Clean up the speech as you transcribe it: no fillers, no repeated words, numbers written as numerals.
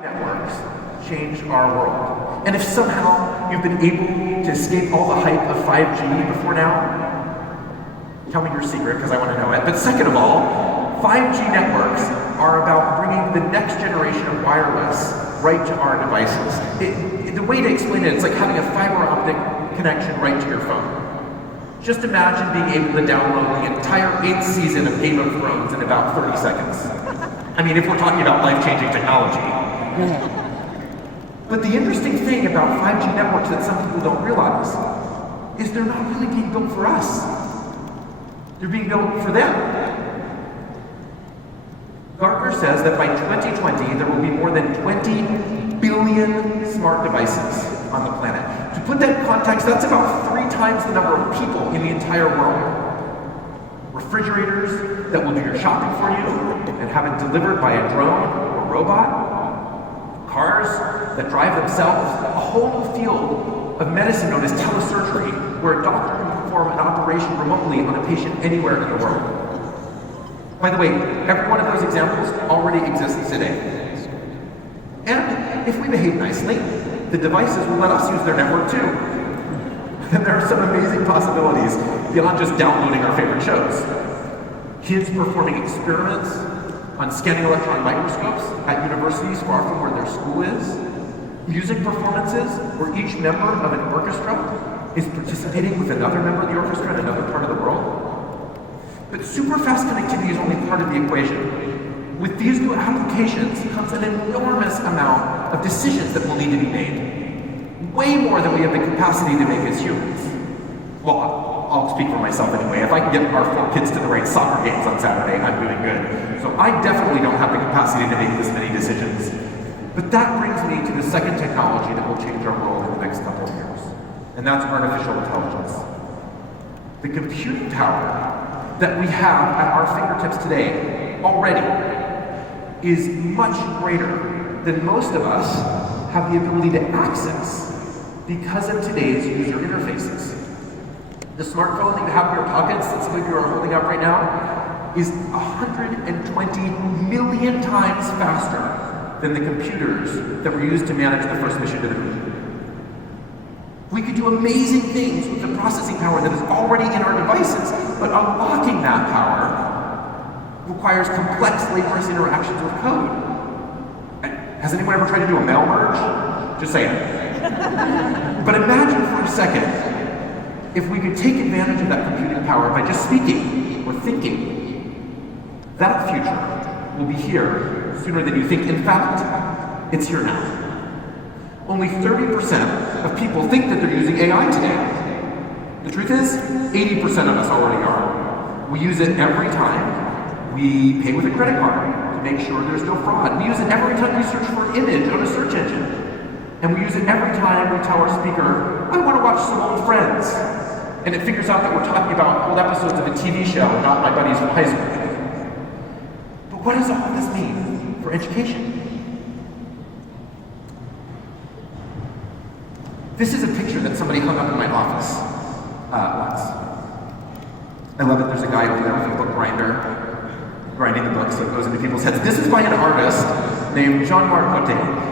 Networks change our world. And if somehow you've been able to escape all the hype of 5G before now, tell me your secret because I want to know it. But second of all, 5G networks are about bringing the next generation of wireless right to our devices. The way to explain it, it's like having a fiber optic connection right to your phone. Just imagine being able to download the entire 8th season of Game of Thrones in about 30 seconds. I mean, if we're talking about life-changing technology. But the interesting thing about 5G networks that some people don't realize is they're not really being built for us. They're being built for them. Gartner says that by 2020, there will be more than 20 billion smart devices on the planet. To put that in context, that's about 3 times the number of people in the entire world. Refrigerators that will do your shopping for you and have it delivered by a drone or robot. Cars that drive themselves. A whole new field of medicine known as telesurgery, where a doctor can perform an operation remotely on a patient anywhere in the world. By the way, every one of those examples already exists today. And if we behave nicely, the devices will let us use their network too. And there are some amazing possibilities beyond just downloading our favorite shows. Kids performing experiments on scanning electron microscopes at universities far from where their school is. Music performances where each member of an orchestra is participating with another member of the orchestra in another part of the world. But super fast connectivity is only part of the equation. With these new applications comes an enormous amount of decisions that will need to be made. Way more than we have the capacity to make as humans. Well, I'll speak for myself anyway. If I can get our 4 kids to the right soccer games on Saturday, I'm doing good. So I definitely don't have the capacity to make this many decisions. But that brings me to the second technology that will change our world in the next couple of years. And that's artificial intelligence. The computing power that we have at our fingertips today already is much greater than most of us have the ability to access because of today's user interfaces. The smartphone that you have in your pockets, that some of you are holding up right now, is 120 million times faster than the computers that were used to manage the first mission to the moon. We could do amazing things with the processing power that is already in our devices, but unlocking that power requires complex, laborious interactions with code. Has anyone ever tried to do a mail merge? Just saying. But imagine for a second if we could take advantage of that computing power by just speaking or thinking. That future will be here sooner than you think. In fact, it's here now. Only 30% of people think that they're using AI today. The truth is, 80% of us already are. We use it every time we pay with a credit card to make sure there's no fraud. We use it every time we search for an image on a search engine. And we use it every time we tell our speaker, I want to watch some old Friends. And it figures out that we're talking about old episodes of a TV show, not my buddies from high school. But what does all of this mean for education? This is a picture that somebody hung up in my office once. I love it. There's a guy over there with a book grinder, grinding the book so it goes into people's heads. This is by an artist named Jean-Marc Gaultier.